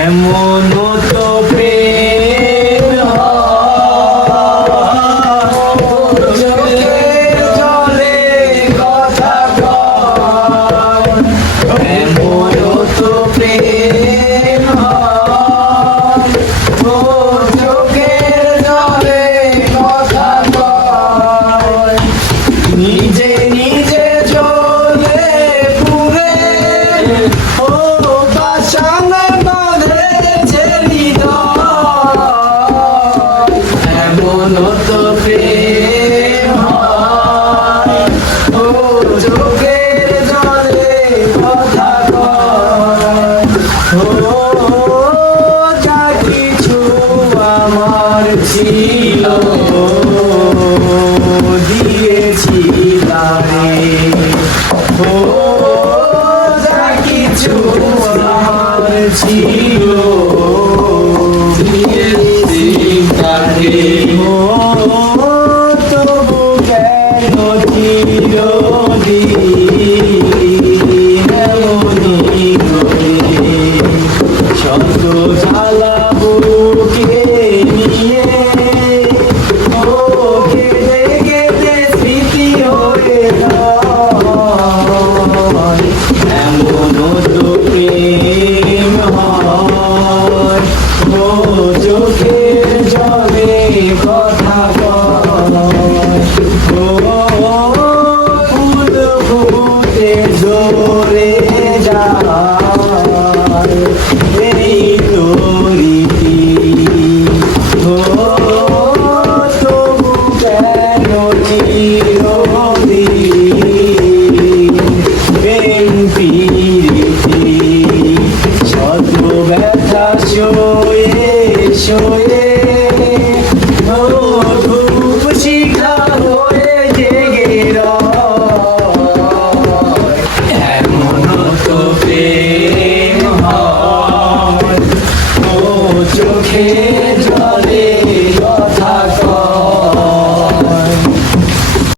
এমন তো প্রেম চোখের জলে কথা কয়, এমন তো প্রেম চোখের জলে কথা কয়, নিজে নিজে জ্বলে পুড়ে ও বাসনা বাঁধেছে হৃদয়। এমন তো প্রেম হয় ও চোখের জলে কথা কয়, ও যা কিছু আমার ছিল দিয়েছি তারে, ও যা কিছু আমার ছিল দিয়েছি তারে, ও তবু কেন চিরদিন এমনই করে শত জ্বালা বুকে নিয়ে ও কেঁদে কেঁদে স্মৃতি হয়ে যায়। এমন তো প্রেম হয় ও চোখের জলে কথা কয়, ও ফুল ফুটে ঝরে যায় এই তো রীতি, ও তবু কেন চিরদিন প্রেম প্রীতি শত ব্যথা সয়ে সয়ে ও ধূপ শিখা হয়ে জেগে রয়। এমন তো প্রেম হয় ও চোখে জলে